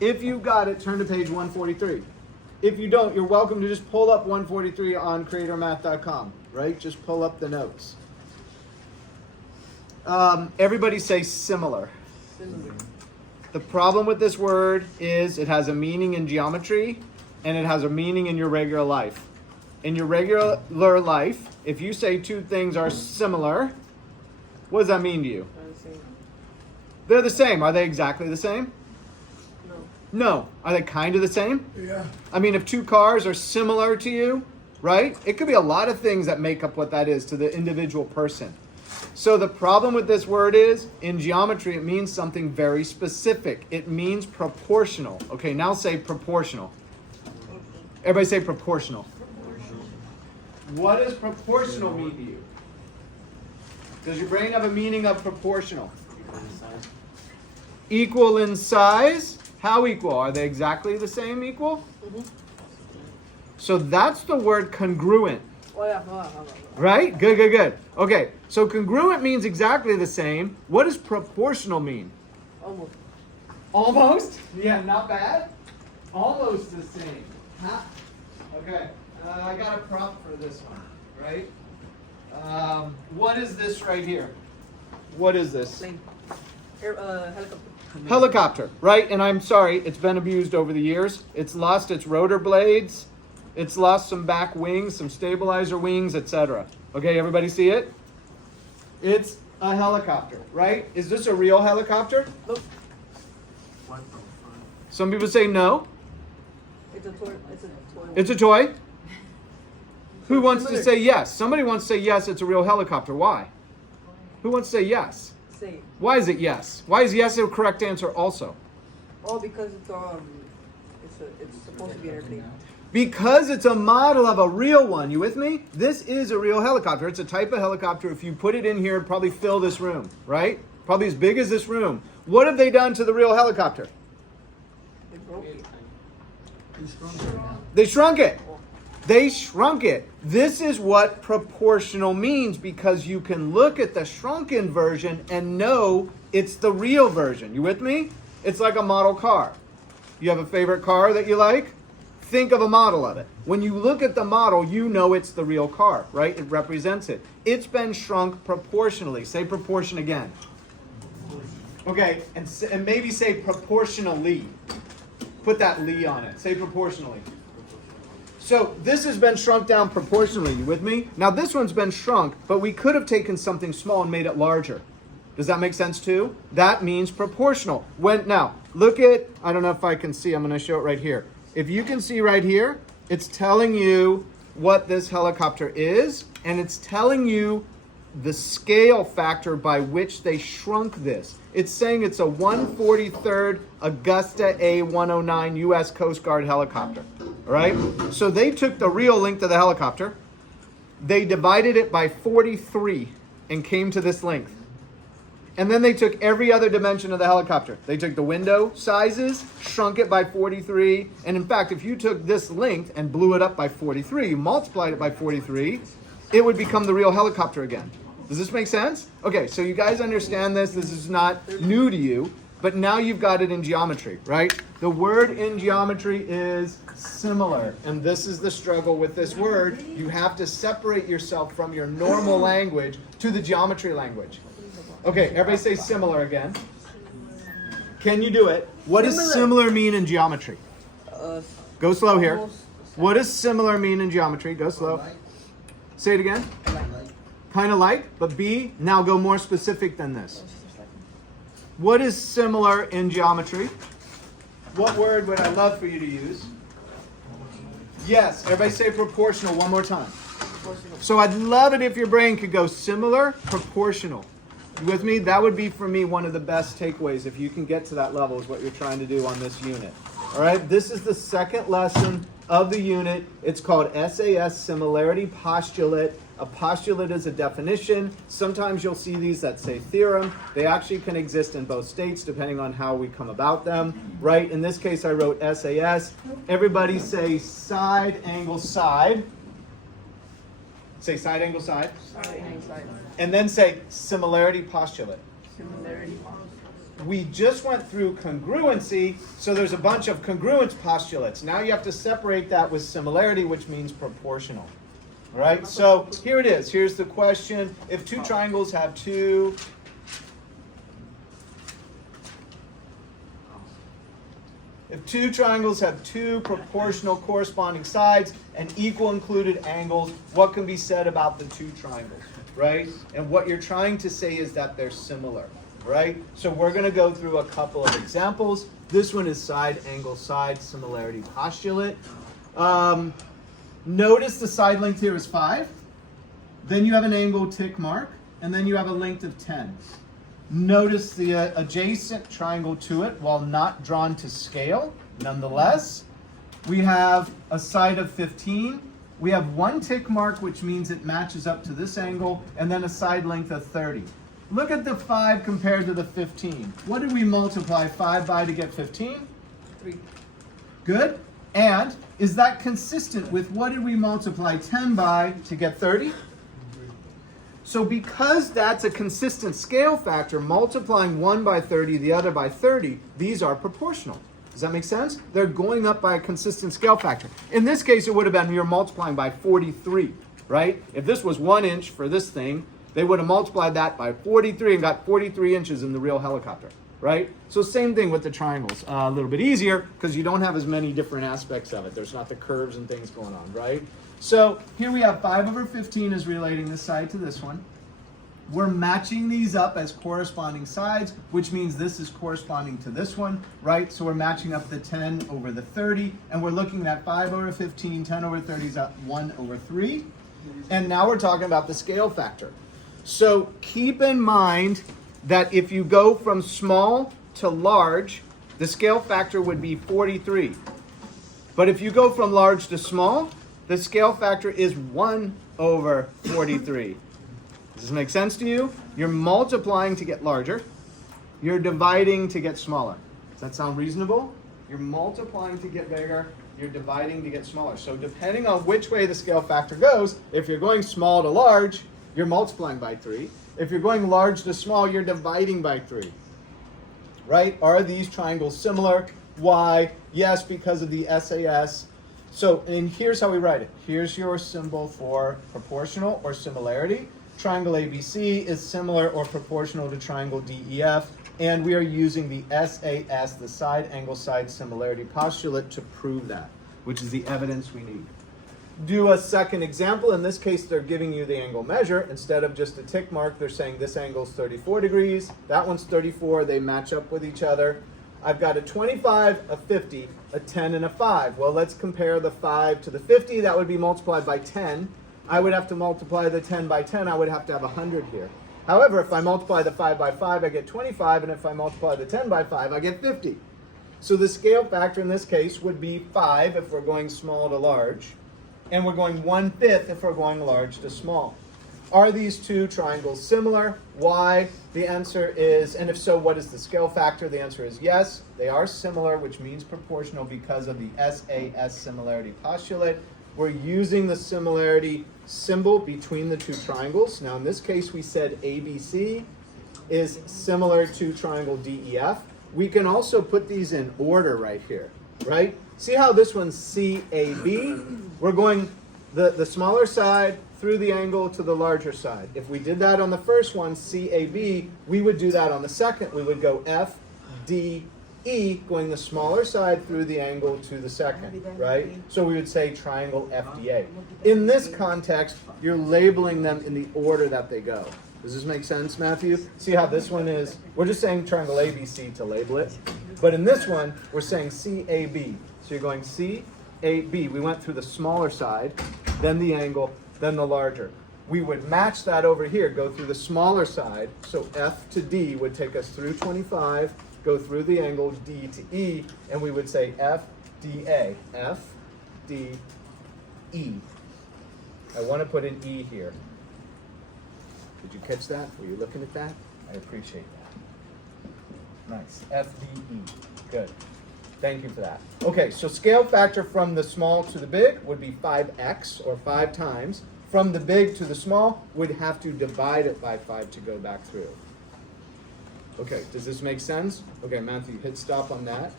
If you got it, turn to page 143. If you don't, you're welcome to just pull up 143 on creatormath.com, right? Just pull up the notes. Everybody say similar. Similar. The problem with this word is it has a meaning in geometry and it has a meaning in your regular life. In your regular life, if you say two things are similar, what does that mean to you? They're the same. Are they exactly the same? No. No. Are they kind of the same? Yeah. I mean, if two cars are similar to you, right? It could be a lot of things that make up what that is to the individual person. So the problem with this word is, in geometry, it means something very specific. It means proportional. Okay, now say proportional. Everybody say proportional. What does proportional mean to you? Does your brain have a meaning of proportional? Equal in size. How equal? Are they exactly the same equal? Mm-hmm. So that's the word congruent. Oh, yeah. Right? Good. Okay, so congruent means exactly the same. What does proportional mean? Almost. Almost? Yeah, not bad. Almost the same. Huh? Okay, I got a prop for this one, right? What is this right here? What is this? Plane. Helicopter. Helicopter, right? And I'm sorry, it's been abused over the years. It's lost its rotor blades. It's lost some back wings, some stabilizer wings, etc. Okay, everybody see it? It's a helicopter, right? Is this a real helicopter? Nope. Some people say no. It's a toy. It's a toy. Who wants to say yes? Somebody wants to say yes, it's a real helicopter. Why? Who wants to say yes? Say it. Why is it yes? Why is yes a correct answer also? Oh, because it's supposed to be an airplane. Because it's a model of a real one. You with me? This is a real helicopter. It's a type of helicopter. If you put it in here, it'd probably fill this room, right? Probably as big as this room. What have they done to the real helicopter? They broke it. They shrunk it. They shrunk it. This is what proportional means, because you can look at the shrunken version and know it's the real version. You with me? It's like a model car. You have a favorite car that you like? Think of a model of it. When you look at the model, you know it's the real car, right? It represents it. It's been shrunk proportionally. Say proportion again. Okay, and maybe say proportionally. Put that "ly" on it. Say proportionally. So this has been shrunk down proportionally. You with me? Now this one's been shrunk, but we could have taken something small and made it larger. Does that make sense too? That means proportional. Now, look at, I don't know if I can see, I'm going to show it right here. If you can see right here, it's telling you what this helicopter is, and it's telling you the scale factor by which they shrunk this. It's saying it's a 143rd Augusta A109 U.S. Coast Guard helicopter. All right? So they took the real length of the helicopter, they divided it by 43 and came to this length. And then they took every other dimension of the helicopter. They took the window sizes, shrunk it by 43. And in fact, if you took this length and blew it up by 43, you multiplied it by 43, it would become the real helicopter again. Does this make sense? Okay, so you guys understand this. This is not new to you, but now you've got it in geometry, right? The word in geometry is similar. And this is the struggle with this word. You have to separate yourself from your normal language to the geometry language. Okay, everybody say similar again. Can you do it? What does similar mean in geometry? Go slow here. What does similar mean in geometry? Go slow. Say it again. Kind of like, but B, now go more specific than this. What is similar in geometry? What word would I love for you to use? Yes, everybody say proportional one more time. So I'd love it if your brain could go similar, proportional. You with me? That would be, for me, one of the best takeaways. If you can get to that level, is what you're trying to do on this unit. All right? This is the second lesson of the unit. It's called SAS, Similarity Postulate. A postulate is a definition. Sometimes you'll see these that say theorem. They actually can exist in both states, depending on how we come about them. Right? In this case, I wrote SAS. Everybody say side, angle, side. Say side, angle, side. Side. And then say similarity postulate. Similarity. we just went through congruency, so there's a bunch of congruence postulates. Now you have to separate that with similarity, which means proportional. All right, so here it is. Here's the question. If two triangles have two proportional corresponding sides and equal included angles, what can be said about the two triangles, right? And what you're trying to say is that they're similar, right? So we're going to go through a couple of examples. This one is side angle side similarity postulate. Notice the side length here is 5. Then you have an angle tick mark, and then you have a length of 10. Notice the adjacent triangle to it, while not drawn to scale. Nonetheless, we have a side of 15. We have one tick mark, which means it matches up to this angle, and then a side length of 30. Look at the 5 compared to the 15. What did we multiply 5 by to get 15? 3. Good. And is that consistent with what did we multiply 10 by to get 30? So because that's a consistent scale factor, multiplying one by 30, the other by 30, these are proportional. Does that make sense? They're going up by a consistent scale factor. In this case, it would have been you're multiplying by 43, right? If this was 1 inch for this thing, they would have multiplied that by 43 and got 43 inches in the real helicopter, right? So same thing with the triangles. A little bit easier because you don't have as many different aspects of it. There's not the curves and things going on, right? So here we have 5 over 15 is relating this side to this one. We're matching these up as corresponding sides, which means this is corresponding to this one, right? So we're matching up the 10 over the 30, and we're looking at 5 over 15, 10 over 30 is at 1 over 3. And now we're talking about the scale factor. So keep in mind that if you go from small to large, the scale factor would be 43. But if you go from large to small, the scale factor is 1 over 43. Does this make sense to you? You're multiplying to get larger. You're dividing to get smaller. Does that sound reasonable? You're multiplying to get bigger. You're dividing to get smaller. So depending on which way the scale factor goes, if you're going small to large, you're multiplying by 3. If you're going large to small, you're dividing by 3. Right? Are these triangles similar? Why? Yes, because of the SAS. So, and here's how we write it. Here's your symbol for proportional or similarity. Triangle ABC is similar or proportional to triangle DEF, and we are using the SAS, the side angle side similarity postulate, to prove that, which is the evidence we need. Do a second example. In this case, they're giving you the angle measure. Instead of just a tick mark, they're saying this angle is 34 degrees, that one's 34, they match up with each other. I've got a 25, a 50, a 10, and a 5. Well, let's compare the 5 to the 50. That would be multiplied by 10. I would have to multiply the 10 by 10. I would have to have 100 here. However, if I multiply the 5 by 5, I get 25. And if I multiply the 10 by 5, I get 50. So the scale factor in this case would be 5 if we're going small to large. And we're going 1/5 if we're going large to small. Are these two triangles similar? Why? The answer is, and if so, what is the scale factor? The answer is yes, they are similar, which means proportional because of the SAS similarity postulate. We're using the similarity symbol between the two triangles. Now in this case, we said ABC is similar to triangle DEF. We can also put these in order right here, right? See how this one's CAB? We're going the smaller side through the angle to the larger side. If we did that on the first one, CAB, we would do that on the second. We would go FDE, going the smaller side through the angle to the second, right? So we would say triangle FDA. In this context, you're labeling them in the order that they go. Does this make sense, Matthew? See how this one is? We're just saying triangle ABC to label it. But in this one, we're saying CAB. So you're going CAB. We went through the smaller side, then the angle, then the larger. We would match that over here, go through the smaller side. So F to D would take us through 25, go through the angle D to E, and we would say FDA. F, D, E. I want to put an E here. Did you catch that? Were you looking at that? I appreciate that. Nice. FDE. Good. Thank you for that. Okay, so scale factor from the small to the big would be 5x, or 5 times. From the big to the small, would have to divide it by 5 to go back through. Okay, does this make sense? Okay, Matthew, hit stop on that.